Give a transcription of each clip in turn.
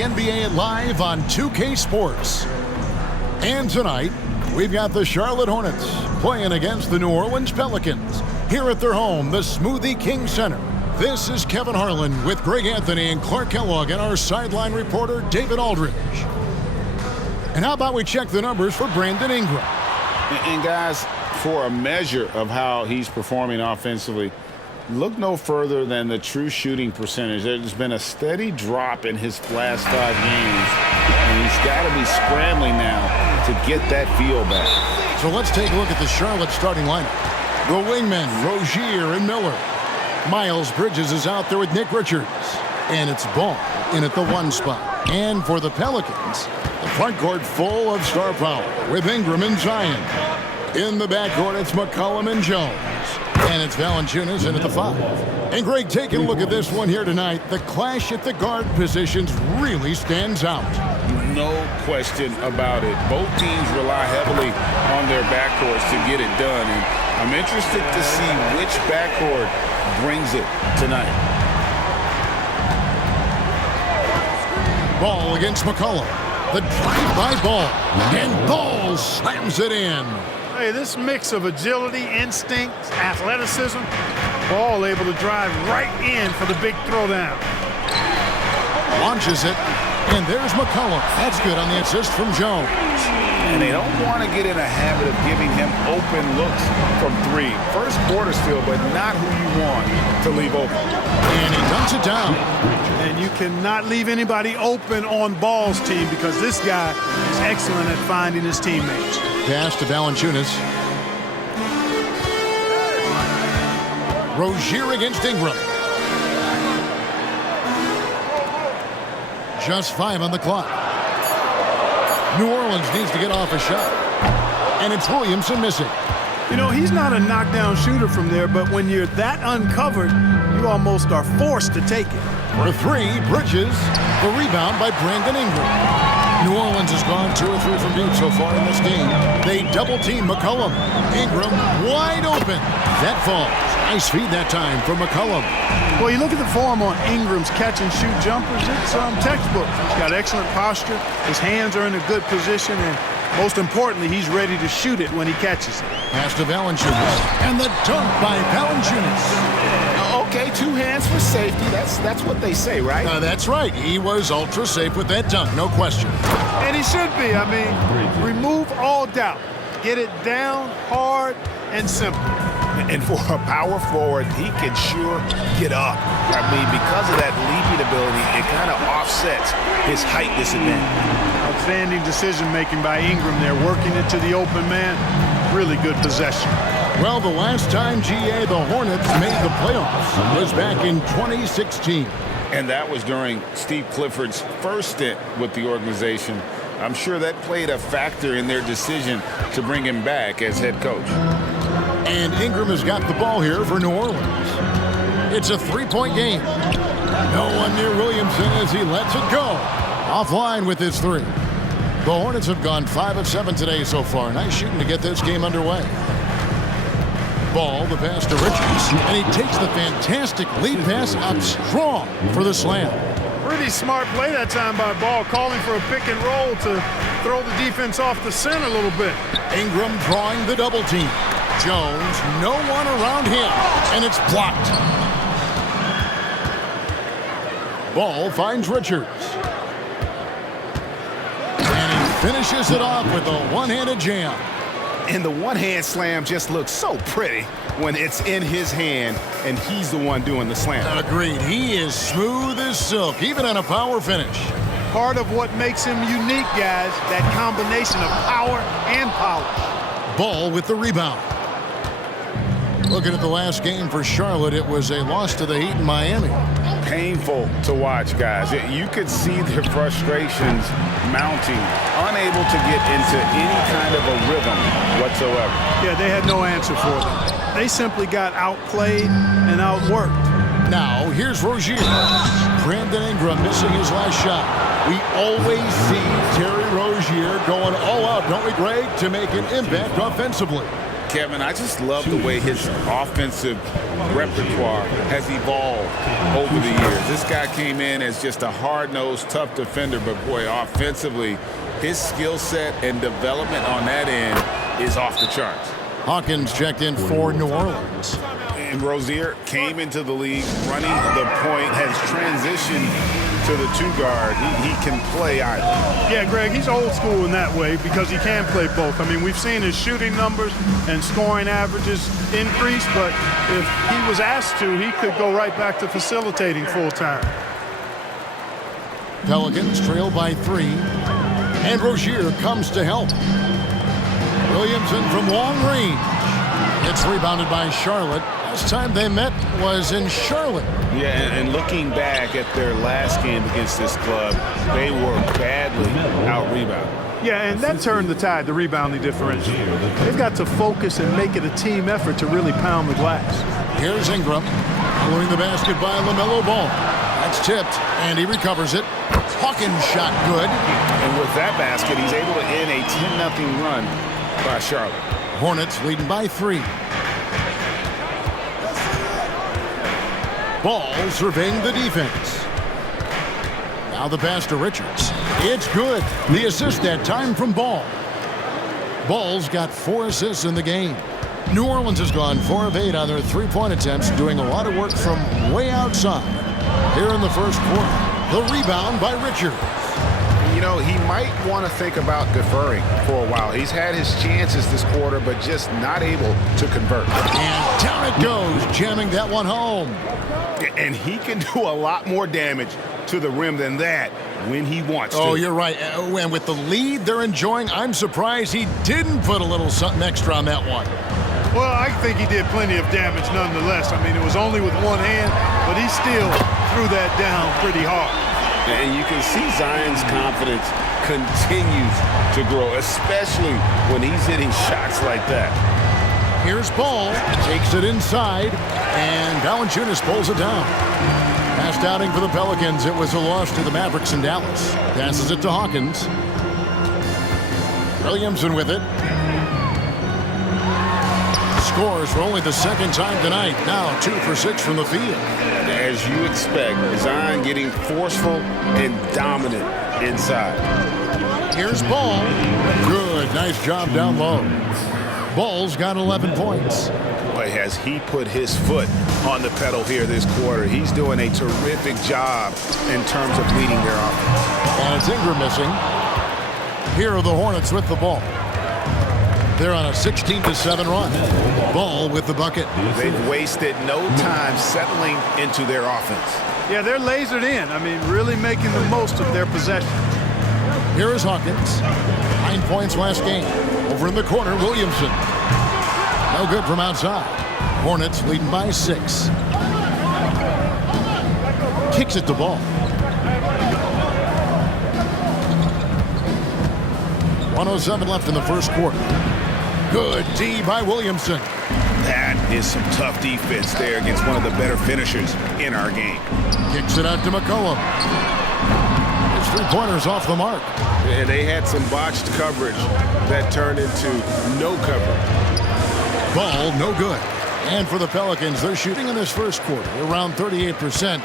the NBA live on 2K Sports. And tonight, we've got the Charlotte Hornets playing against the New Orleans Pelicans here at their home, the Smoothie King Center. This is Kevin Harlan with Greg Anthony and Clark Kellogg and our sideline reporter, David Aldridge. And how about we check the numbers for Brandon Ingram? And guys, for a measure of how he's performing offensively, look no further than the true shooting percentage. There's been a steady drop in his last 5 games, and he's got to be scrambling now to get that feel back. So let's take a look at the Charlotte starting lineup. The wingmen, Rozier and Miller. Miles Bridges is out there with Nick Richards. And it's Ball in at the 1 spot. And for the Pelicans, the front court full of star power with Ingram and Zion. In the backcourt, it's McCollum and Jones. And it's Valanciunas in at the 5. And Greg, taking a look at this one here tonight, the clash at the guard positions really stands out. No question about it. Both teams rely heavily on their backcourts to get it done. And I'm interested to see which backcourt brings it tonight. Ball against McCollum. The drive by Ball. And Ball slams it in. Hey, this mix of agility, instinct, athleticism, Ball able to drive right in for the big throwdown. Launches it, and there's McCollum. That's good on the assist from Jones. And they don't want to get in a habit of giving him open looks from 3. First quarter still, but not who you want to leave open. And he dunks it down. And you cannot leave anybody open on Ball's team because this guy is excellent at finding his teammates. Pass to Valanciunas. Rozier against Ingram. Just 5 on the clock. New Orleans needs to get off a shot. And it's Williamson missing. You know, he's not a knockdown shooter from there, but when you're that uncovered, you almost are forced to take it. For 3, Bridges. The rebound by Brandon Ingram. New Orleans has gone 2 or 3 from deep so far in this game. They double-team McCollum. Ingram wide open. That falls. Nice feed that time from McCollum. Well, you look at the form on Ingram's catch-and-shoot jumpers. It's textbook. He's got excellent posture. His hands are in a good position, and most importantly, he's ready to shoot it when he catches it. Pass to Valanciunas. And the dunk by Valanciunas. Okay, 2 hands for safety. That's what they say, right? That's right. He was ultra safe with that dunk, no question. And he should be. I mean, remove all doubt. Get it down, hard, and simple. And for a power forward, he can sure get up. I mean, because of that leaping ability, it kind of offsets his height disadvantage. Outstanding decision-making by Ingram there, working it to the open man. Really good possession. Well, the last time, GA, the Hornets made the playoffs was back in 2016. And that was during Steve Clifford's first stint with the organization. I'm sure that played a factor in their decision to bring him back as head coach. And Ingram has got the ball here for New Orleans. It's a 3-point game. No one near Williamson as he lets it go. Offline with his 3. The Hornets have gone 5 of 7 today so far. Nice shooting to get this game underway. Ball, the pass to Richards, and he takes the fantastic lead pass out strong for the slam. Pretty smart play that time by Ball, calling for a pick and roll to throw the defense off the scent a little bit. Ingram drawing the double team. Jones, no one around him, and it's blocked. Ball finds Richards. And he finishes it off with a one-handed jam. And the one-hand slam just looks so pretty when it's in his hand and he's the one doing the slam. Agreed. He is smooth as silk, even on a power finish. Part of what makes him unique, guys, that combination of power and polish. Ball with the rebound. Looking at the last game for Charlotte, it was a loss to the Heat in Miami. Painful to watch, guys. You could see their frustrations mounting, unable to get into any kind of a rhythm whatsoever. Yeah, they had no answer for them. They simply got outplayed and outworked. Now, here's Rozier. Brandon Ingram missing his last shot. We always see Terry Rozier going all out, don't we, Greg, to make an impact offensively. Kevin, I just love the way his offensive repertoire has evolved over the years. This guy came in as just a hard-nosed, tough defender, but boy, offensively, his skill set and development on that end is off the charts. Hawkins checked in for New Orleans. And Rozier came into the league running the point, has transitioned to the two-guard. He can play either. Yeah, Greg, he's old school in that way because he can play both. I mean, we've seen his shooting numbers and scoring averages increase, but if he was asked to, he could go right back to facilitating full-time. Pelicans trail by 3, and Rozier comes to help. Williamson from long range. It's rebounded by Charlotte. Last time they met was in Charlotte. Yeah, and looking back at their last game against this club, they were badly out-rebounded. Yeah, and that turned the tide, the rebounding differential. They've got to focus and make it a team effort to really pound the glass. Here's Ingram. Following the basket by LaMelo Ball. That's tipped, and he recovers it. Hawkins shot good. And with that basket, he's able to end a 10-0 run by Charlotte. Hornets leading by 3. Ball surveying the defense. Now the pass to Richards. It's good. The assist that time from Ball. Ball's got 4 assists in the game. New Orleans has gone 4 of 8 on their three-point attempts, doing a lot of work from way outside. Here in the first quarter, the rebound by Richards. You know, he might want to think about deferring for a while. He's had his chances this quarter, but just not able to convert. And down it goes, jamming that one home. And he can do a lot more damage to the rim than that when he wants to. Oh, you're right. And with the lead they're enjoying, I'm surprised he didn't put a little something extra on that one. Well, I think he did plenty of damage nonetheless. I mean, it was only with one hand, but he still threw that down pretty hard. And you can see Zion's confidence continues to grow, especially when he's hitting shots like that. Here's Ball, takes it inside, and Valanciunas pulls it down. Last outing for the Pelicans, it was a loss to the Mavericks in Dallas. Passes it to Hawkins. Williamson with it. Scores for only the second time tonight. Now 2 for 6 from the field. As you expect, Zion getting forceful and dominant inside. Here's Ball. Good, nice job down low. Ball's got 11 points. Boy, has he put his foot on the pedal here this quarter. He's doing a terrific job in terms of leading their offense. And it's Ingram missing. Here are the Hornets with the ball. They're on a 16-7 run. Ball with the bucket. They've wasted no time settling into their offense. Yeah, they're lasered in. I mean, really making the most of their possession. Here is Hawkins. 9 points last game. Over in the corner, Williamson. No good from outside. Hornets leading by 6. Kicks it to Ball. 1:07 left in the first quarter. Good D by Williamson. That is some tough defense there against one of the better finishers in our game. Kicks it out to McCollum. His 3-pointers off the mark. And they had some botched coverage that turned into no coverage. Ball, no good. And for the Pelicans, they're shooting in this first quarter around 38%.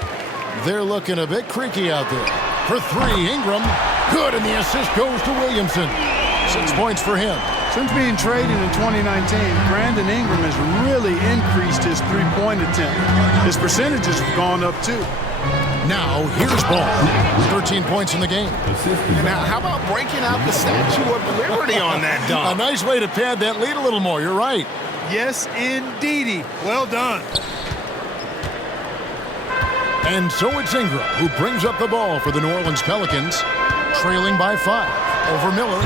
They're looking a bit creaky out there. For 3, Ingram. Good, and the assist goes to Williamson. 6 points for him. Since being traded in 2019, Brandon Ingram has really increased his three-point attempt. His percentages have gone up, too. Now, here's Ball. 13 points in the game. Now, how about breaking out the Statue of Liberty on that dunk? A nice way to pad that lead a little more. You're right. Yes, indeedy. Well done. And so it's Ingram who brings up the ball for the New Orleans Pelicans, trailing by 5 over Miller.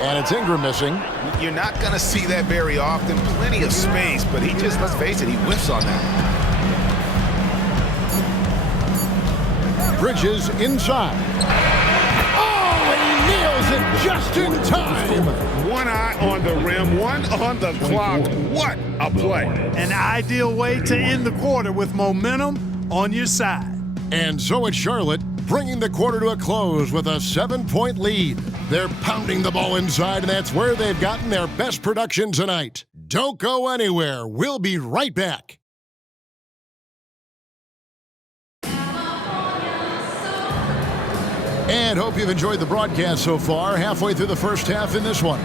And it's Ingram missing. You're not going to see that very often. Plenty of space, but he just, let's face it, he whiffs on that. Bridges inside. Oh, and he nails it just in time. One eye on the rim, one on the clock. What a play. An ideal way to end the quarter with momentum on your side. And so it's Charlotte bringing the quarter to a close with a 7-point lead. They're pounding the ball inside, and that's where they've gotten their best production tonight. Don't go anywhere. We'll be right back. And hope you've enjoyed the broadcast so far. Halfway through the first half in this one.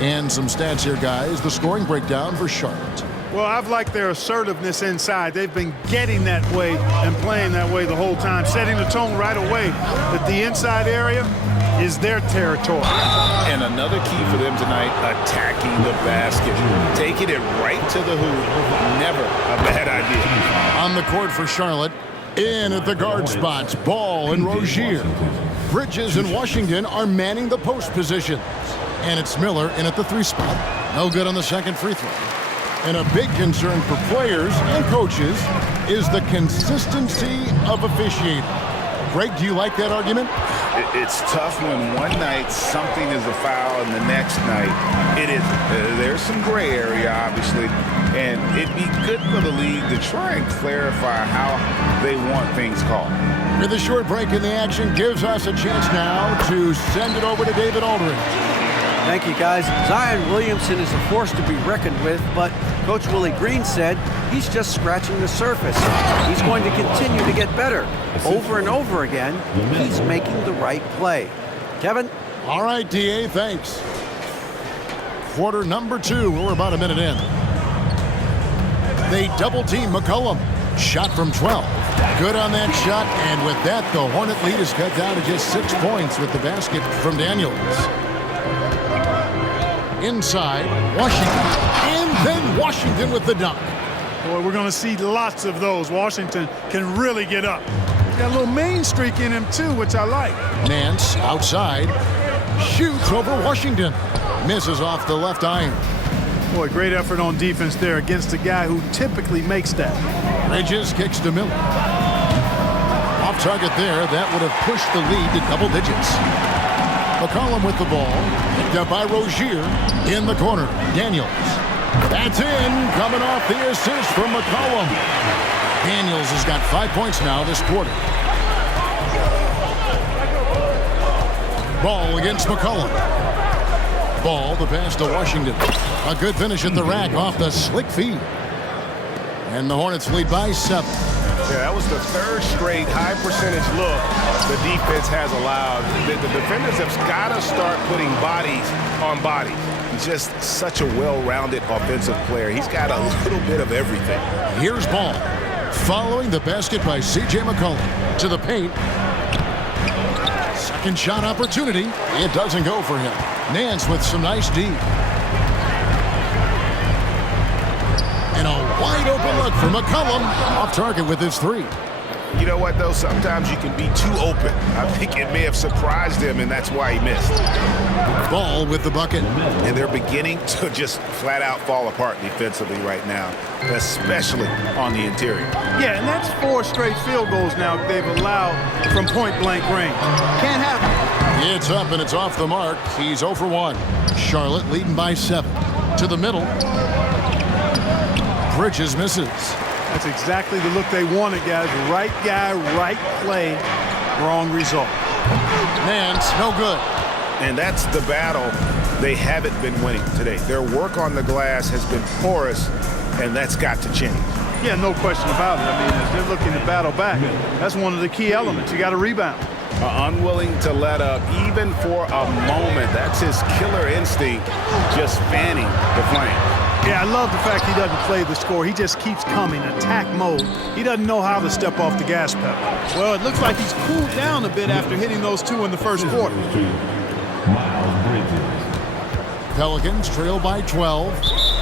And some stats here, guys. The scoring breakdown for Charlotte. Well, I've liked their assertiveness inside. They've been getting that way and playing that way the whole time, setting the tone right away that the inside area is their territory. And another key for them tonight, attacking the basket. Taking it right to the hoop. Never a bad idea. On the court for Charlotte, in at the guard spots, Ball and Rozier. Bridges and Washington are manning the post positions. And it's Miller in at the 3 spot. No good on the second free throw. And a big concern for players and coaches is the consistency of officiating. Greg, do you like that argument? It's tough when one night something is a foul and the next night it isn't. There's some gray area, obviously, and it'd be good for the league to try and clarify how they want things called. With a short break in the action gives us a chance now to send it over to David Aldridge. Thank you, guys. Zion Williamson is a force to be reckoned with, but Coach Willie Green said he's just scratching the surface. He's going to continue to get better. Over and over again, he's making the right play. Kevin? All right, DA, thanks. Quarter number 2. We're about a minute in. They double-team McCollum. Shot from 12. Good on that shot, and with that, the Hornet lead is cut down to just 6 points with the basket from Daniels. Inside, Washington, and then Washington with the dunk. Boy, we're going to see lots of those. Washington can really get up. He's got a little main streak in him, too, which I like. Nance, outside, shoots over Washington. Misses off the left iron. Boy, great effort on defense there against a guy who typically makes that. Bridges kicks to Miller. Off target there, that would have pushed the lead to double digits. McCollum with the ball, picked up by Rozier in the corner. Daniels. That's in, coming off the assist from McCollum. Daniels has got 5 points now this quarter. Ball against McCollum. Ball, the pass to Washington. A good finish at the rack off the slick feed. And the Hornets lead by 7. Yeah, that was the third straight high percentage look the defense has allowed. The defenders have got to start putting bodies on bodies. He's just such a well-rounded offensive player. He's got a little bit of everything. Here's Ball. Following the basket by C.J. McCollum. To the paint. Second shot opportunity. It doesn't go for him. Nance with some nice D. And a wide open look for McCollum. Off target with his 3. You know what, though? Sometimes you can be too open. I think it may have surprised him, and that's why he missed. Ball with the bucket. And they're beginning to just flat-out fall apart defensively right now, especially on the interior. Yeah, and that's 4 straight field goals now they've allowed from point-blank range. Can't happen. It's up, and it's off the mark. He's 0 for 1. Charlotte leading by 7. To the middle. Bridges misses. That's exactly the look they wanted, guys. Right guy, right play, wrong result. Nance, no good. And that's the battle they haven't been winning today. Their work on the glass has been porous, and that's got to change. Yeah, no question about it. I mean, as they're looking to battle back, that's one of the key elements. You got to rebound. Unwilling to let up even for a moment. That's his killer instinct, just fanning the flame. Yeah, I love the fact he doesn't play the score. He just keeps coming, attack mode. He doesn't know how to step off the gas pedal. Well, it looks like he's cooled down a bit after hitting those 2 in the first quarter. Pelicans trail by 12.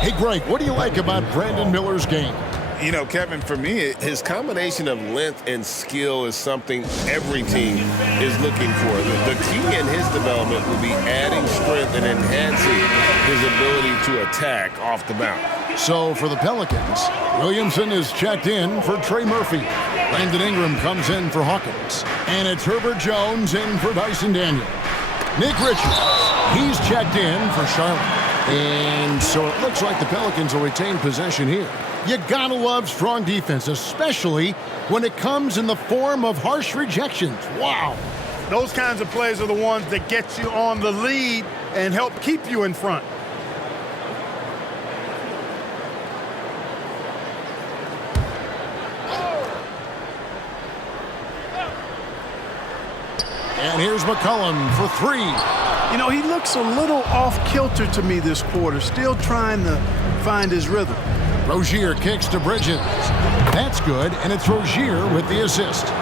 Hey, Greg, what do you like about Brandon Miller's game? You know, Kevin, for me, his combination of length and skill is something every team is looking for. The key in his development will be adding strength and enhancing his ability to attack off the bounce. So for the Pelicans, Williamson is checked in for Trey Murphy. Brandon Ingram comes in for Hawkins. And it's Herbert Jones in for Dyson Daniel. Nick Richards, he's checked in for Charlotte. And so it looks like the Pelicans will retain possession here. You gotta love strong defense, especially when it comes in the form of harsh rejections. Wow. Those kinds of plays are the ones that get you on the lead and help keep you in front. And here's McCollum for three. You know, he looks a little off-kilter to me this quarter, still trying to find his rhythm. Rozier kicks to Bridges. That's good, and it's Rozier with the assist.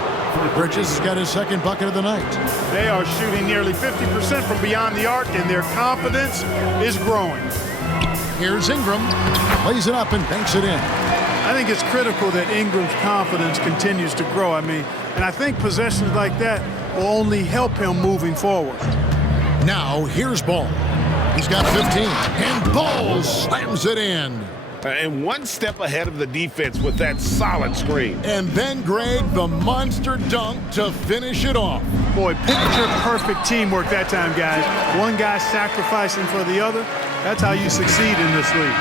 Bridges has got his second bucket of the night. They are shooting nearly 50% from beyond the arc, and their confidence is growing. Here's Ingram. Lays it up and banks it in. I think it's critical that Ingram's confidence continues to grow. And I think possessions like that will only help him moving forward. Now, here's Ball. He's got 15, and Ball slams it in. And one step ahead of the defense with that solid screen. And then Greg, the monster dunk to finish it off. Boy, picture-perfect teamwork that time, guys. One guy sacrificing for the other. That's how you succeed in this league.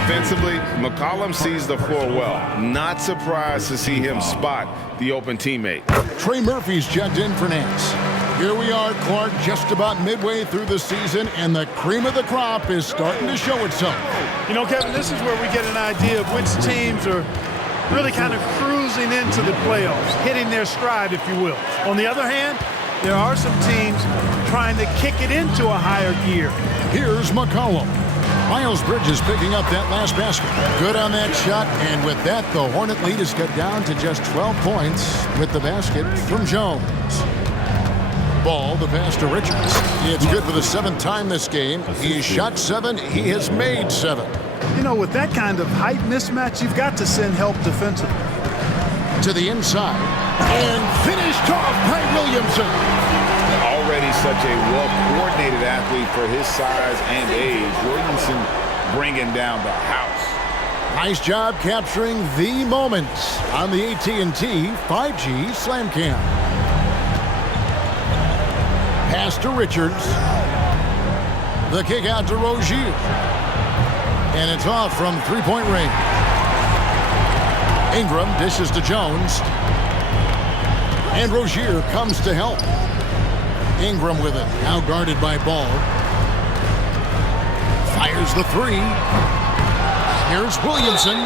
Offensively, McCollum sees the floor well. Not surprised to see him spot the open teammate. Trey Murphy's checked in for Nance. Here we are, Clark, just about midway through the season, and the cream of the crop is starting to show itself. You know, Kevin, this is where we get an idea of which teams are really kind of cruising into the playoffs, hitting their stride, if you will. On the other hand, there are some teams trying to kick it into a higher gear. Here's McCollum. Miles Bridges picking up that last basket. Good on that shot, and with that, the Hornet lead is cut down to just 12 points with the basket from Jones. Ball, the pass to Richards. It's good for the 7th time this game. He's shot 7. He has made 7. You know, with that kind of height mismatch, you've got to send help defensively. To the inside. And finished off by Williamson. Already such a well-coordinated athlete for his size and age. Williamson bringing down the house. Nice job capturing the moments on the AT&T 5G Slam Cam. Pass to Richards. The kick out to Rozier. And it's off from three-point range. Ingram dishes to Jones. And Rozier comes to help. Ingram with it. Now guarded by Ball. Fires the three. Here's Williamson.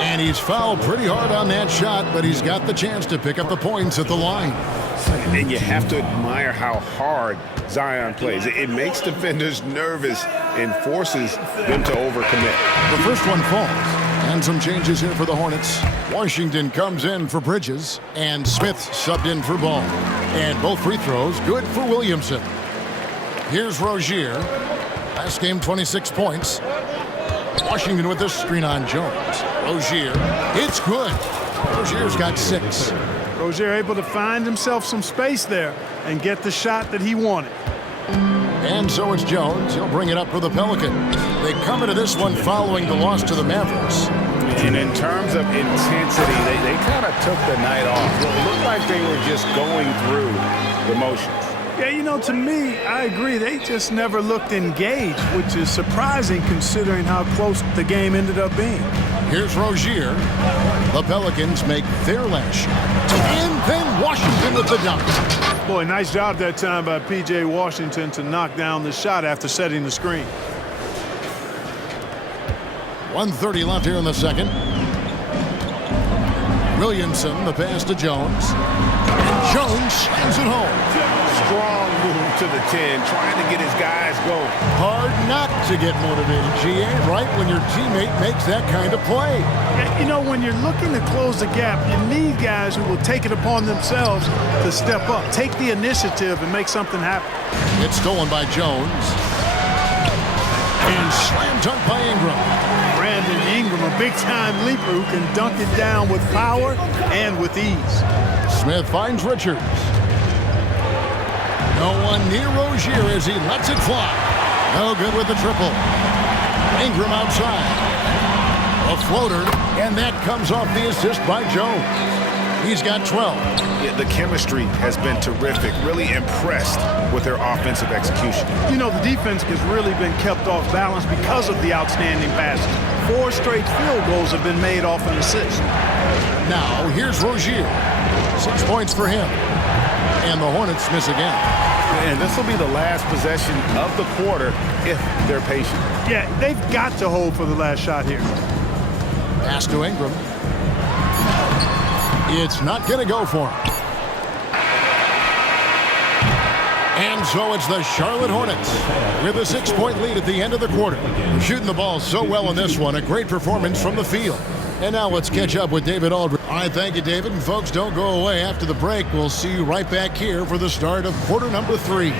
And he's fouled pretty hard on that shot, but he's got the chance to pick up the points at the line. And you have to admire how hard Zion plays. It makes defenders nervous and forces them to overcommit. The first one falls. And some changes here for the Hornets. Washington comes in for Bridges, and Smith subbed in for Ball. And both free throws good for Williamson. Here's Rozier. Last game, 26 points. Washington with this screen on Jones. Rozier, it's good. Rozier's got 6. Rozier able to find himself some space there and get the shot that he wanted. And so it's Jones. He'll bring it up for the Pelicans. They come into this one following the loss to the Mavericks. And in terms of intensity, they kind of took the night off. It looked like they were just going through the motions. Yeah, you know, to me, I agree. They just never looked engaged, which is surprising considering how close the game ended up being. Here's Rozier. The Pelicans make their last shot. And then Washington with the dunk. Boy, nice job that time by P.J. Washington to knock down the shot after setting the screen. 1:30 left here in the second. Williamson, the pass to Jones. And Jones slams it home. Strong move to the 10, trying to get his guys going. Hard not to get motivated, GA, right when your teammate makes that kind of play. You know, when you're looking to close the gap, you need guys who will take it upon themselves to step up, take the initiative, and make something happen. It's stolen by Jones. And slam dunk by Ingram. Brandon Ingram, a big-time leaper who can dunk it down with power and with ease. Smith finds Richards. No one near Rozier as he lets it fly. No good with the triple. Ingram outside. A floater, and that comes off the assist by Jones. He's got 12. Yeah, the chemistry has been terrific. Really impressed with their offensive execution. You know, the defense has really been kept off balance because of the outstanding passes. 4 straight field goals have been made off an assist. Now, here's Rozier. 6 points for him. And the Hornets miss again. And this will be the last possession of the quarter if they're patient. Yeah, they've got to hold for the last shot here. Pass to Ingram. It's not going to go for him. And so it's the Charlotte Hornets with a 6-point lead at the end of the quarter. Shooting the ball so well in this one. A great performance from the field. And now let's catch up with David Aldridge. All right, thank you, David. And folks, don't go away. After the break, we'll see you right back here for the start of quarter number 3.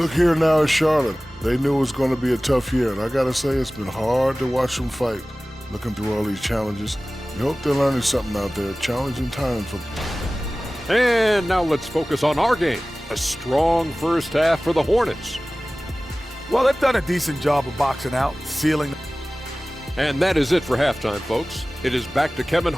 Look here now at Charlotte. They knew it was going to be a tough year, and I got to say it's been hard to watch them fight, looking through all these challenges. We hope they're learning something out there. Challenging times for them. And now let's focus on our game. A strong first half for the Hornets. Well, they've done a decent job of boxing out, sealing. And that is it for halftime, folks. It is back to Kevin.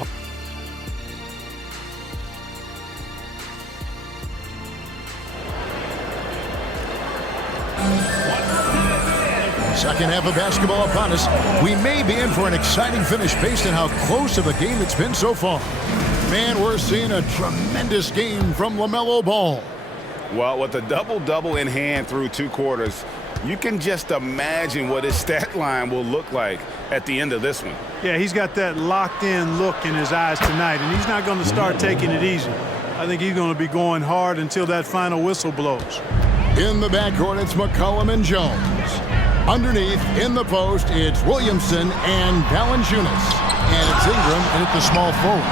Second half of basketball upon us. We may be in for an exciting finish based on how close of a game it's been so far. Man, we're seeing a tremendous game from LaMelo Ball. Well, with a double-double in hand through 2 quarters, you can just imagine what his stat line will look like at the end of this one. Yeah, he's got that locked-in look in his eyes tonight, and he's not going to start taking it easy. I think he's going to be going hard until that final whistle blows. In the backcourt, it's McCollum and Jones. Underneath, in the post, it's Williamson and Valanciunas. And it's Ingram at the small forward.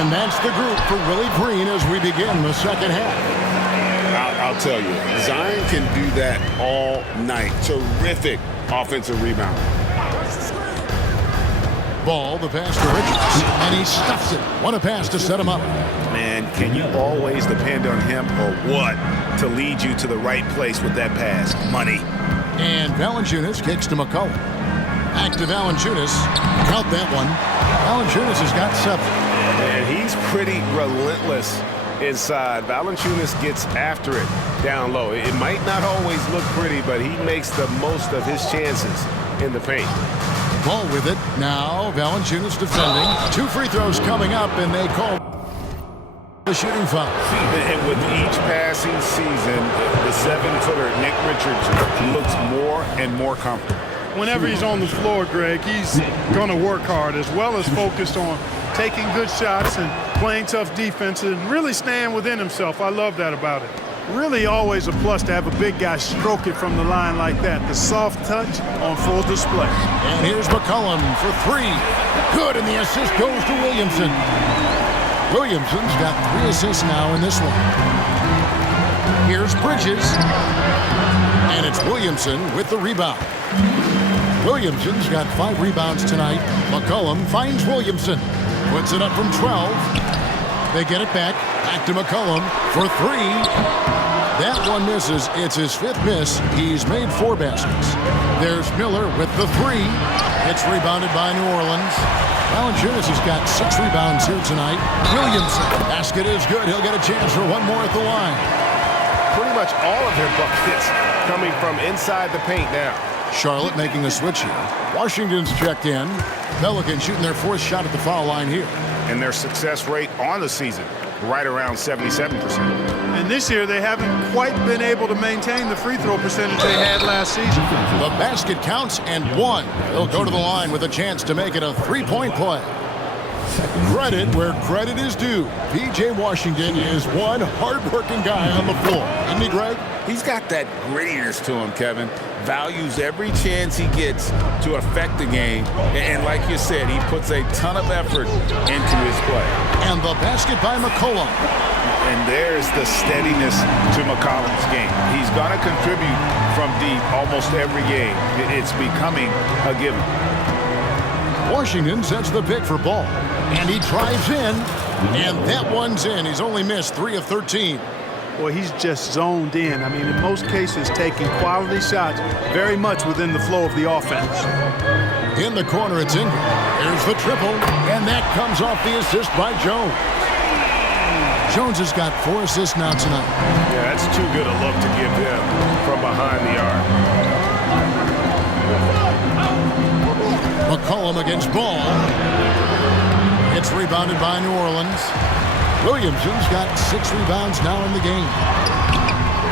And that's the group for Willie Green as we begin the second half. I'll tell you, Zion can do that all night. Terrific offensive rebound. Ball, the pass to Richards, and he stuffs it. What a pass to set him up. Man, can you always depend on him or what to lead you to the right place with that pass? Money. And Valanciunas kicks to McCollum. Back to Valanciunas. Count that one. Valanciunas has got 7. And he's pretty relentless inside. Valanciunas gets after it down low. It might not always look pretty, but he makes the most of his chances in the paint. Ball with it. Now Valanciunas defending. 2 free throws coming up, and they call the shooting foul. And with each passing season, the 7-footer Nick Richards looks more and more comfortable. Whenever he's on the floor, Greg, he's going to work hard as well as focused on taking good shots and playing tough defense and really staying within himself. I love that about it. Really always a plus to have a big guy stroke it from the line like that. The soft touch on full display. And here's McCollum for 3. Good, and the assist goes to Williamson. Williamson's got 3 assists now in this one. Here's Bridges. And it's Williamson with the rebound. Williamson's got 5 rebounds tonight. McCollum finds Williamson. Puts it up from 12. They get it back. Back to McCollum for 3. That one misses. It's his 5th miss. He's made 4 baskets. There's Miller with the 3. It's rebounded by New Orleans. Valanciunas has got 6 rebounds here tonight. Williamson. Basket is good. He'll get a chance for 1 more at the line. Pretty much all of their buckets coming from inside the paint now. Charlotte making a switch here. Washington's checked in. Pelicans shooting their 4th shot at the foul line here. And their success rate on the season, right around 77%. And this year, they haven't quite been able to maintain the free throw percentage they had last season. The basket counts and 1. They'll go to the line with a chance to make it a 3-point play. Credit where credit is due. P.J. Washington is one hard-working guy on the floor. Isn't he, Greg? He's got that grittiness to him, Kevin. Values every chance he gets to affect the game. And like you said, he puts a ton of effort into his play. And the basket by McCollum. And there's the steadiness to McCollum's game. He's going to contribute from deep almost every game. It's becoming a given. Washington sets the pick for Ball. And he drives in. And that one's in. He's only missed 3 of 13. Well, he's just zoned in. I mean, in most cases, taking quality shots very much within the flow of the offense. In the corner, it's Ingram. There's the triple. And that comes off the assist by Jones. Jones has got 4 assists now tonight. Yeah, that's too good a look to give him from behind the arc. McCollum against Ball. It's rebounded by New Orleans. Williamson's got 6 rebounds now in the game.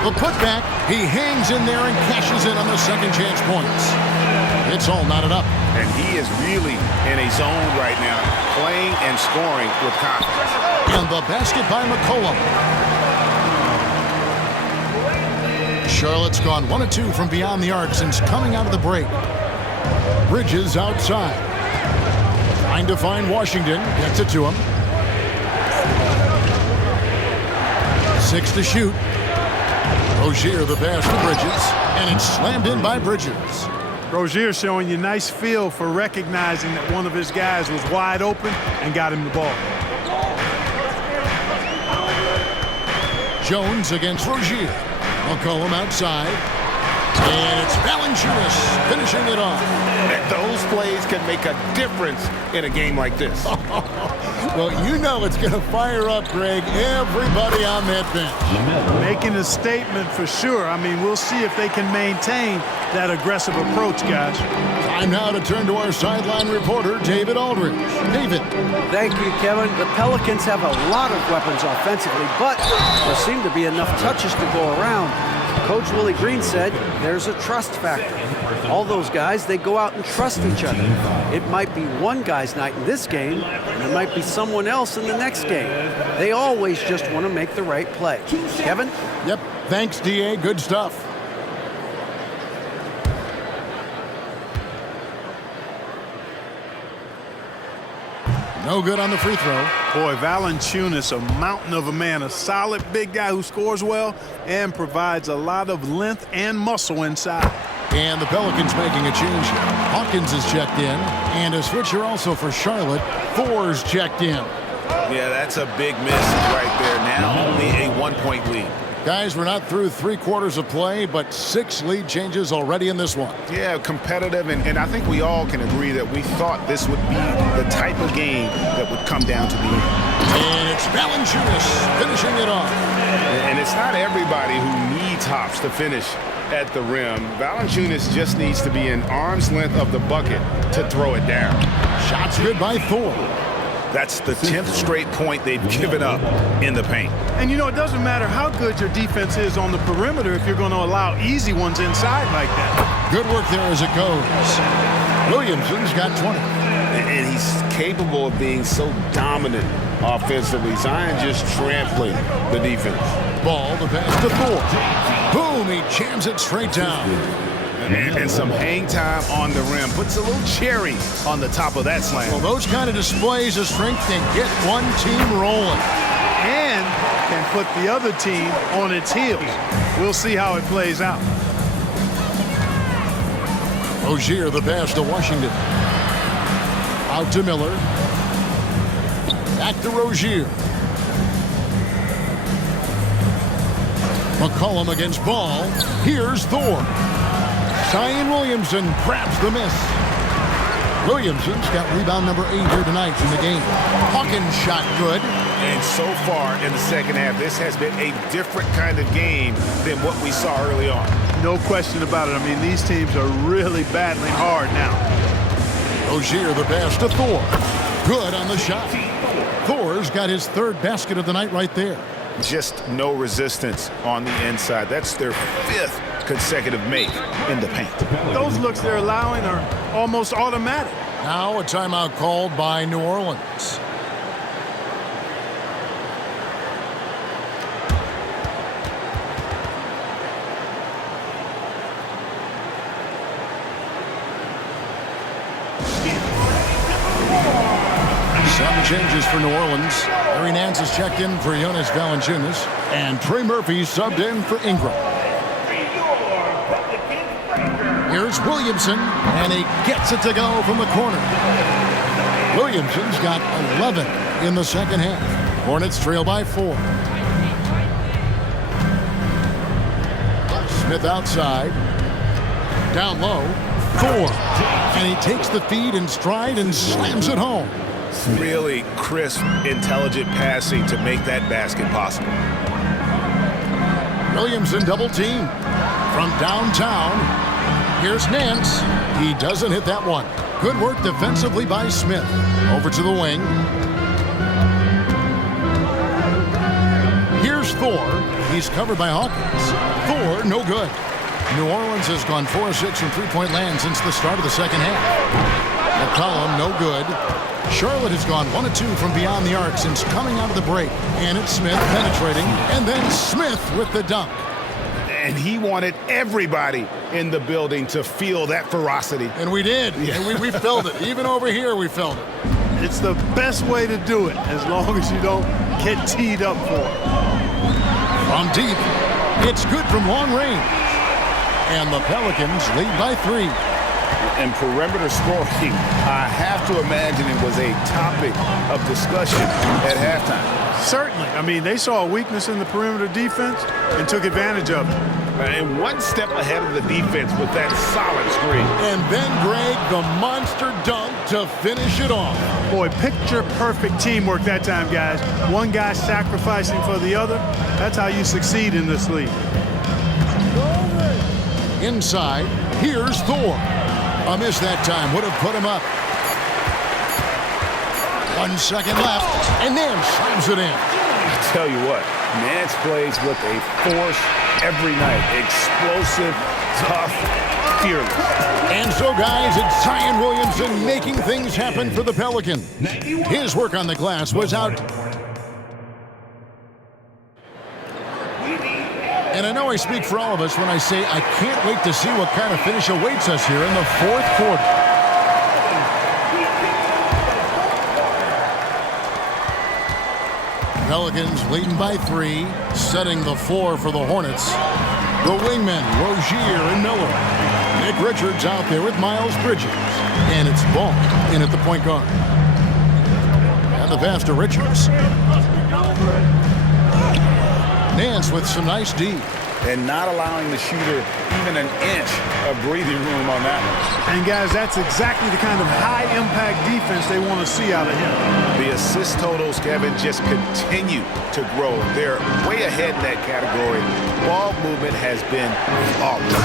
The putback, he hangs in there and cashes in on the second chance points. It's all knotted up. And he is really in a zone right now, playing and scoring with confidence. And the basket by McCollum. Charlotte's gone 1 of 2 from beyond the arc since coming out of the break. Bridges outside. Trying to find Washington. Gets it to him. 6 to shoot. Rozier the pass to Bridges. And it's slammed in by Bridges. Rozier showing you nice feel for recognizing that one of his guys was wide open and got him the ball. Jones against Rozier. McCollum outside. And it's Valanciunas finishing it off. Those plays can make a difference in a game like this. Well, you know it's going to fire up, Greg, everybody on that bench. Making a statement for sure. I mean, we'll see if they can maintain that aggressive approach, guys. Time now to turn to our sideline reporter, David Aldridge. David. Thank you, Kevin. The Pelicans have a lot of weapons offensively, but there seem to be enough touches to go around. Coach Willie Green said there's a trust factor. All those guys, they go out and trust each other. It might be one guy's night in this game, and it might be someone else in the next game. They always just want to make the right play. Kevin? Yep. Thanks, D.A. Good stuff. No good on the free throw. Boy, Valanciunas, a mountain of a man, a solid big guy who scores well and provides a lot of length and muscle inside. And the Pelicans making a change here. Hawkins is checked in, and a switcher also for Charlotte. Thor's checked in. Yeah, that's a big miss right there. Now only a 1-point lead. Guys, we're not through 3 quarters of play, but 6 lead changes already in this one. Yeah, competitive, and I think we all can agree that we thought this would be the type of game that would come down to the end. And it's Valanciunas finishing it off. And it's not everybody who needs hops to finish at the rim. Valanciunas just needs to be an arm's length of the bucket to throw it down. Shots good by Thor. That's the 10th straight point they've given up in the paint. And you know, it doesn't matter how good your defense is on the perimeter if you're going to allow easy ones inside like that. Good work there as it goes. Williamson's got 20. And he's capable of being so dominant offensively. Zion just trampling the defense. Ball, the pass to Thor. Boom, he jams it straight down. And some hang time on the rim. Puts a little cherry on the top of that slam. Well, those kind of displays of strength can get one team rolling. And can put the other team on its heels. We'll see how it plays out. Rozier, the pass to Washington. Out to Miller. Back to Rozier. McCollum against Ball. Here's Thor. Zion Williamson grabs the miss. Williamson's got rebound number 8 here tonight in the game. Hawkins shot good. And so far in the second half, this has been a different kind of game than what we saw early on. No question about it. I mean, these teams are really battling hard now. Rozier, the pass to Thor. Good on the shot. Thor's got his 3rd basket of the night right there. Just no resistance on the inside. That's their 5th consecutive make in the paint. Those looks they're allowing are almost automatic. Now a timeout called by New Orleans. Some changes for New Orleans. Larry Nance is checked in for Jonas Valanciunas, and Trey Murphy subbed in for Ingram. Here's Williamson, and he gets it to go from the corner. Williamson's got 11 in the second half. Hornets trail by 4. Smith outside. Down low. Thor. And he takes the feed in stride and slams it home. Really crisp, intelligent passing to make that basket possible. Williamson double team from downtown. Here's Nance. He doesn't hit that one. Good work defensively by Smith. Over to the wing. Here's Thor. He's covered by Hawkins. Thor, no good. New Orleans has gone 4 of 6 from three-point land since the start of the second half. McCollum, no good. Charlotte has gone 1 of 2 from beyond the arc since coming out of the break. And it's Smith penetrating, and then Smith with the dunk. And he wanted everybody in the building to feel that ferocity. And we did. Yeah. And we felt it. Even over here, we felt it. It's the best way to do it, as long as you don't get teed up for it. From deep, it's good from long range. And the Pelicans lead by 3. And perimeter scoring, I have to imagine it was a topic of discussion at halftime. Certainly. I mean, they saw a weakness in the perimeter defense and took advantage of it. And one step ahead of the defense with that solid screen. And then Greg, the monster dunk to finish it off. Boy, picture-perfect teamwork that time, guys. One guy sacrificing for the other. That's how you succeed in this league. Inside, here's Thor. A miss that time would have put him up. 1 second left, and Nance slams it in. I tell you what, Nance plays with a force every night. Explosive, tough, fearless. And so, guys, it's Zion Williamson making things happen for the Pelicans. His work on the glass was out. And I know I speak for all of us when I say I can't wait to see what kind of finish awaits us here in the fourth quarter. Pelicans leading by 3, setting the floor for the Hornets. The wingmen, Rozier and Miller. Nick Richards out there with Miles Bridges. And it's Ball in at the point guard. And the pass to Richards. Nance with some nice D. And not allowing the shooter even an inch of breathing room on that one. And, guys, that's exactly the kind of high-impact defense they want to see out of him. The assist totals, Kevin, just continue to grow. They're way ahead in that category. Ball movement has been flawless.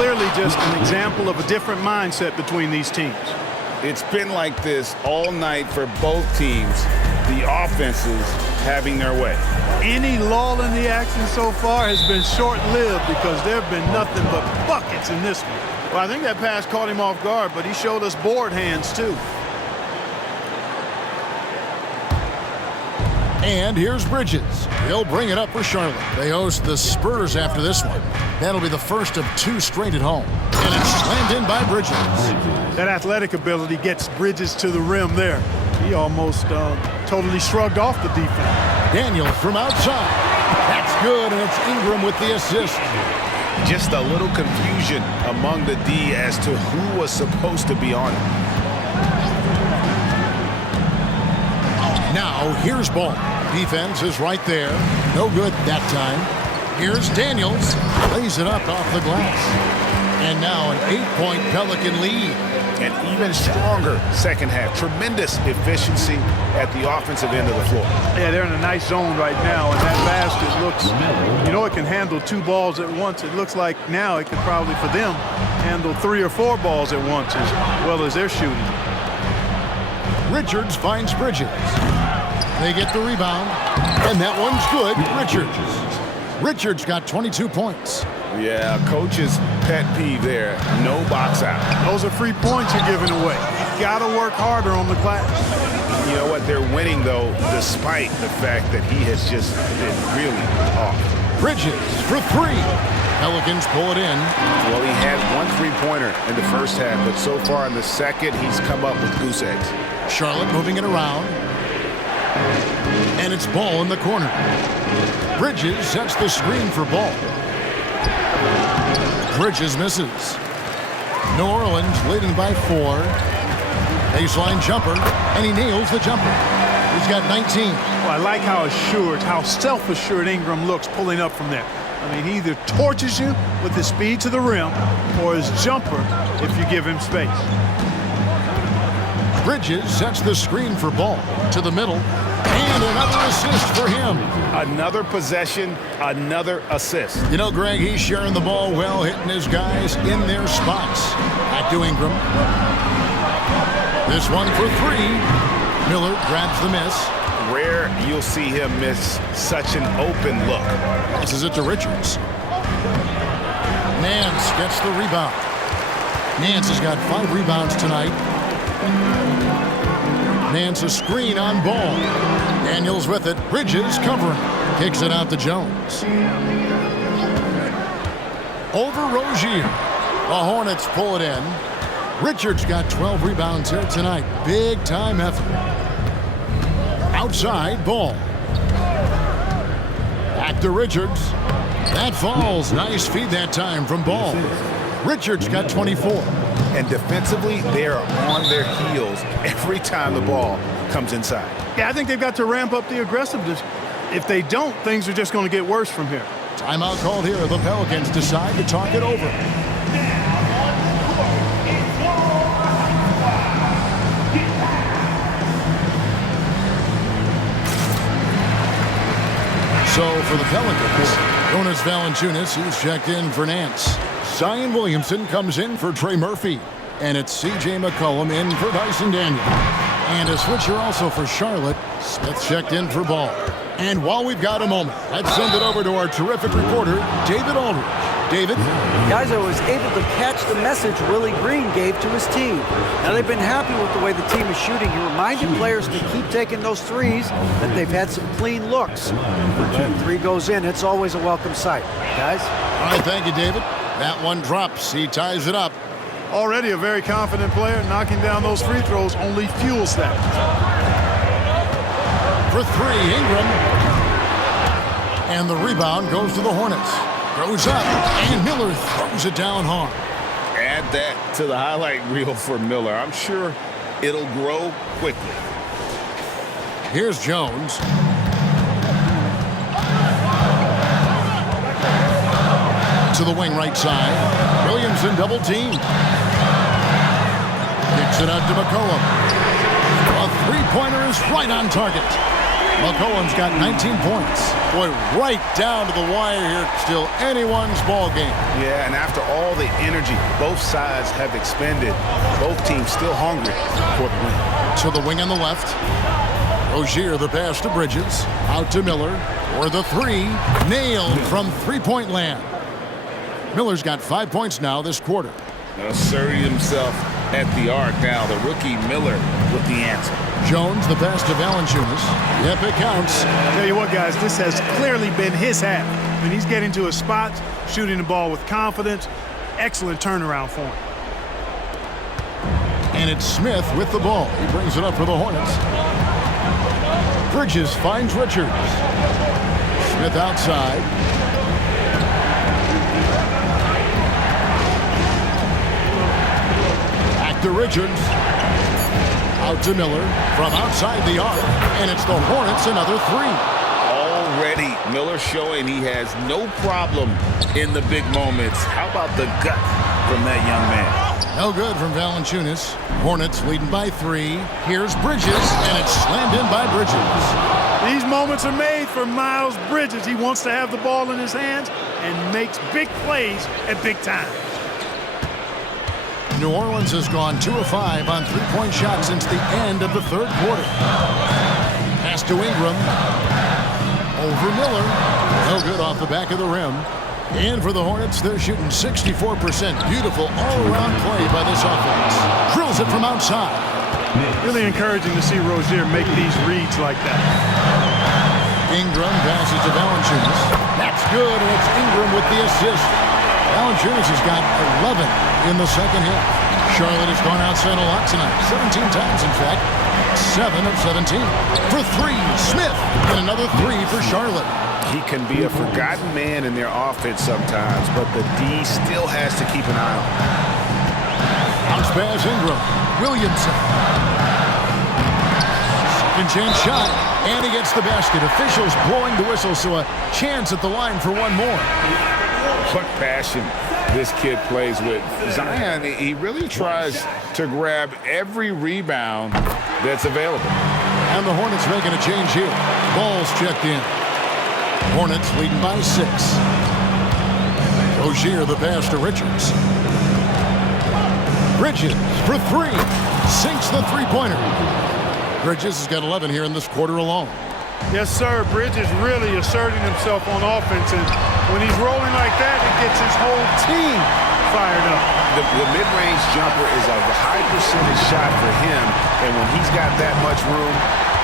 Clearly just an example of a different mindset between these teams. It's been like this all night for both teams. The offenses having their way. Any lull in the action so far has been short-lived because there have been nothing but buckets in this one. Well, I think that pass caught him off guard, but he showed us board hands too. And here's Bridges. He'll bring it up for Charlotte. They host the Spurs after this one. That'll be the first of 2 straight at home. And it's slammed in by Bridges. That athletic ability gets Bridges to the rim there. He almost totally shrugged off the defense. Daniels from outside. That's good, and it's Ingram with the assist. Just a little confusion among the D as to who was supposed to be on it. Now, here's Ball. Defense is right there. No good that time. Here's Daniels. Lays it up off the glass. And now an 8-point Pelican lead. An even stronger second half. Tremendous efficiency at the offensive end of the floor. Yeah, they're in a nice zone right now, and that basket looks, you know, it can handle 2 balls at once. It looks like now it could probably, for them, handle 3 or 4 balls at once as well as they're shooting. Richards finds Bridges. They get the rebound, and that one's good. Richards got 22 points. Yeah, coach's pet peeve there. No box out. Those are free points you're giving away. You got to work harder on the glass. You know what? They're winning, though, despite the fact that he has just been really off. Bridges for 3. Pelicans pull it in. Well, he had 1 3-pointer in the first half, but so far in the second, he's come up with goose eggs. Charlotte moving it around. And it's Ball in the corner. Bridges sets the screen for Ball. Bridges misses. New Orleans leading by 4. Baseline jumper, and he nails the jumper. He's got 19. Well, I like how assured, how self-assured Ingram looks pulling up from there. I mean, he either torches you with his speed to the rim or his jumper if you give him space. Bridges sets the screen for Ball to the middle. And another assist for him. Another possession, another assist. You know, Greg, he's sharing the ball well, hitting his guys in their spots. Back to Ingram. This one for three. Miller grabs the miss. Rare you'll see him miss such an open look. Passes it to Richards. Nance gets the rebound. Nance has got 5 rebounds tonight. Nance a screen on Ball. Daniels with it. Bridges covering. Kicks it out to Jones. Over Rozier. The Hornets pull it in. Richards got 12 rebounds here tonight. Big time effort. Outside, Ball. Back to Richards. That falls. Nice feed that time from Ball. Richards got 24. And defensively, they're on their heels every time the ball comes inside. Yeah, I think they've got to ramp up the aggressiveness. If they don't, things are just going to get worse from here. Timeout called here. The Pelicans decide to talk it over. So for the Pelicans, Jonas Valanciunas, he's checked in for Nance. Zion Williamson comes in for Trey Murphy. And it's C.J. McCollum in for Dyson Daniel. And a switcher also for Charlotte. Smith checked in for Ball. And while we've got a moment, let's send it over to our terrific reporter, David Aldridge. David? Guys, I was able to catch the message Willie Green gave to his team. Now, they've been happy with the way the team is shooting. He reminded players to keep taking those threes, that they've had some clean looks. When 3 goes in, it's always a welcome sight. Guys? All right, thank you, David. That one drops. He ties it up. Already a very confident player. Knocking down those free throws only fuels that. For 3, Ingram. And the rebound goes to the Hornets. Goes up, and Miller throws it down hard. Add that to the highlight reel for Miller. I'm sure it'll grow quickly. Here's Jones. To the wing right side. Williamson double team. Kicks it out to McCollum. A three-pointer is right on target. McCollum's got 19 points. Boy, right down to the wire here. Still anyone's ball game. Yeah, and after all the energy both sides have expended, both teams still hungry for the win. To the wing on the left. Rozier, the pass to Bridges. Out to Miller. For the 3. Nailed from three-point land. Miller's got 5 points now this quarter. Asserting himself at the arc now. The rookie Miller with the answer. Jones, the pass to Valanciunas. Yep, it counts. Tell you what, guys, this has clearly been his half. When he's getting to his spots, shooting the ball with confidence, excellent turnaround for him. And it's Smith with the ball. He brings it up for the Hornets. Bridges finds Richards. Smith outside. Back to Richards. Out to Miller from outside the arc. And it's the Hornets another 3. Already, Miller showing he has no problem in the big moments. How about the gut from that young man? No good from Valanciunas. Hornets leading by 3. Here's Bridges, and it's slammed in by Bridges. These moments are made for Miles Bridges. He wants to have the ball in his hands and makes big plays at big time. New Orleans has gone 2 of 5 on three-point shots since the end of the third quarter. Pass to Ingram. Over Miller. No good off the back of the rim. And for the Hornets, they're shooting 64%. Beautiful all-around play by this offense. Drills it from outside. Really encouraging to see Rozier make these reads like that. Ingram passes to Valanciunas. That's good, and it's Ingram with the assist. Valanciunas has got 11 in the second half. Charlotte has gone outside a lot tonight. 17 times, in fact. 7 of 17. For 3, Smith. And another 3 for Charlotte. He can be a forgotten man in their offense sometimes, but the D still has to keep an eye on him. Bounce pass Ingram. Williamson. Second chance shot. And he gets the basket. Officials blowing the whistle, so a chance at the line for one more. What passion this kid plays with. Zion, he really tries to grab every rebound that's available. And the Hornets making a change here. Ball's checked in. Hornets leading by 6. Rozier the pass to Richards. Bridges for 3. Sinks the three-pointer. Bridges has got 11 here in this quarter alone. Yes, sir. Bridges really asserting himself on offense, and when he's rolling like that, it gets his whole team fired up. The mid-range jumper is a high percentage shot for him, and when he's got that much room,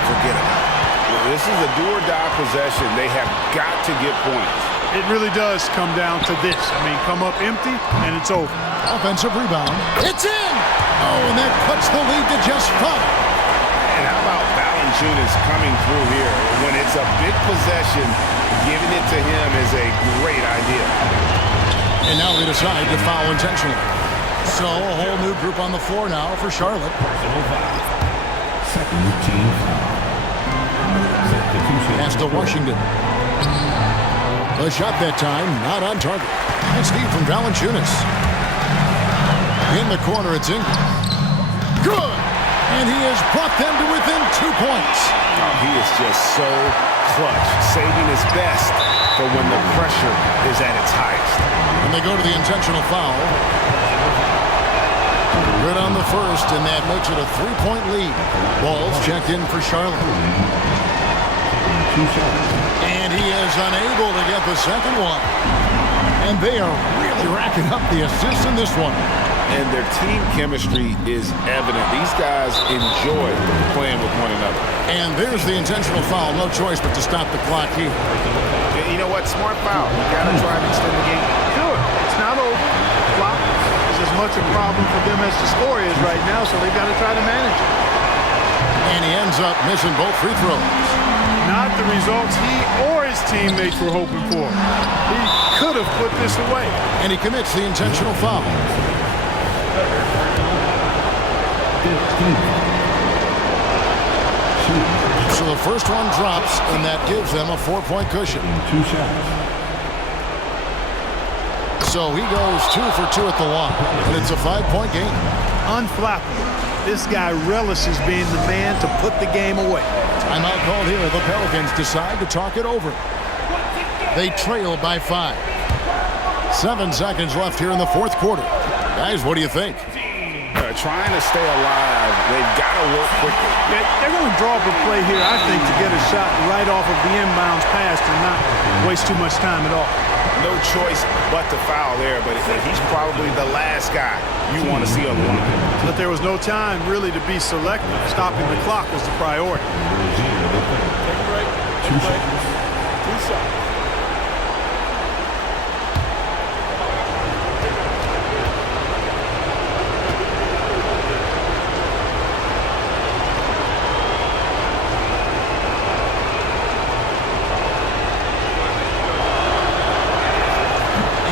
forget about it. This is a do-or-die possession. They have got to get points. It really does come down to this. I mean, come up empty, and it's over. Offensive rebound. It's in! Oh, and that cuts the lead to just 5. And how about Valanciunas coming through here? When it's a big possession, giving it to him is a great idea. And now they decide to foul intentionally. So a whole new group on the floor now for Charlotte. Second team foul. Pass to Washington. The shot that time, not on target. And Steve from Valanciunas. In the corner, it's Ingram. Good! And he has brought them to within 2 points. Oh, he is just so clutch, saving his best for when the pressure is at its highest. And they go to the intentional foul. Good on the first, and that makes it a 3-point lead. Ball's checked in for Charlotte. And he is unable to get the second one. And they are really racking up the assists in this one. And their team chemistry is evident. These guys enjoy playing with one another. And there's the intentional foul. No choice but to stop the clock here. You know what? Smart foul. You got to try and extend the game. Sure. It's not over. Clock is as much a problem for them as the score is right now, so they've got to try to manage it. And he ends up missing both free throws. Not the results he or his teammates were hoping for. He could have put this away. And he commits the intentional foul. So the first one drops, and that gives them a 4-point cushion. 2 shots. So he goes 2 for 2 at the line, and it's a 5-point game. Unflappable. This guy relishes being the man to put the game away. Timeout called here. The Pelicans decide to talk it over. They trail by 5. 7 seconds left here in the fourth quarter. Guys, what do you think? Trying to stay alive, they've got to work quickly. They're going to draw up a play here, I think, to get a shot right off of the inbounds pass and not waste too much time at all. No choice but to foul there, but he's probably the last guy you want to see on the line. But there was no time really to be selective. Stopping the clock was the priority. Two shots.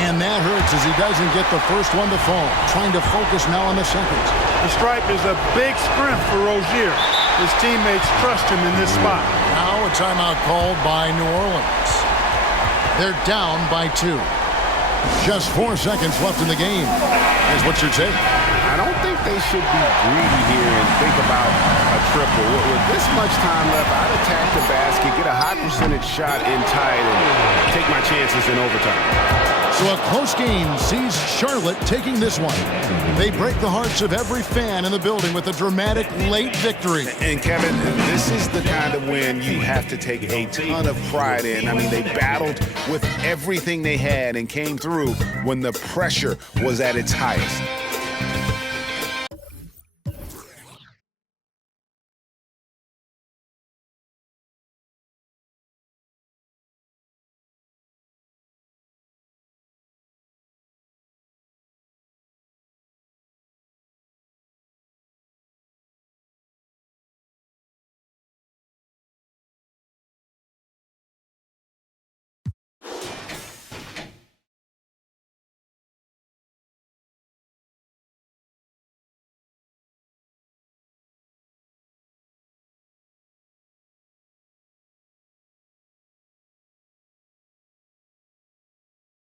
And that hurts as he doesn't get the first one to fall. Trying to focus now on the second. The stripe is a big strength for Rozier. His teammates trust him in this spot. Now a timeout called by New Orleans. They're down by 2. Just 4 seconds left in the game. Here's what you're saying. I don't think they should be greedy here and think about a triple. With this much time left, I'd attack the basket, get a high percentage shot in tight, and take my chances in overtime. So a close game sees Charlotte taking this one. They break the hearts of every fan in the building with a dramatic late victory. And Kevin, this is the kind of win you have to take a ton of pride in. I mean, they battled with everything they had and came through when the pressure was at its highest.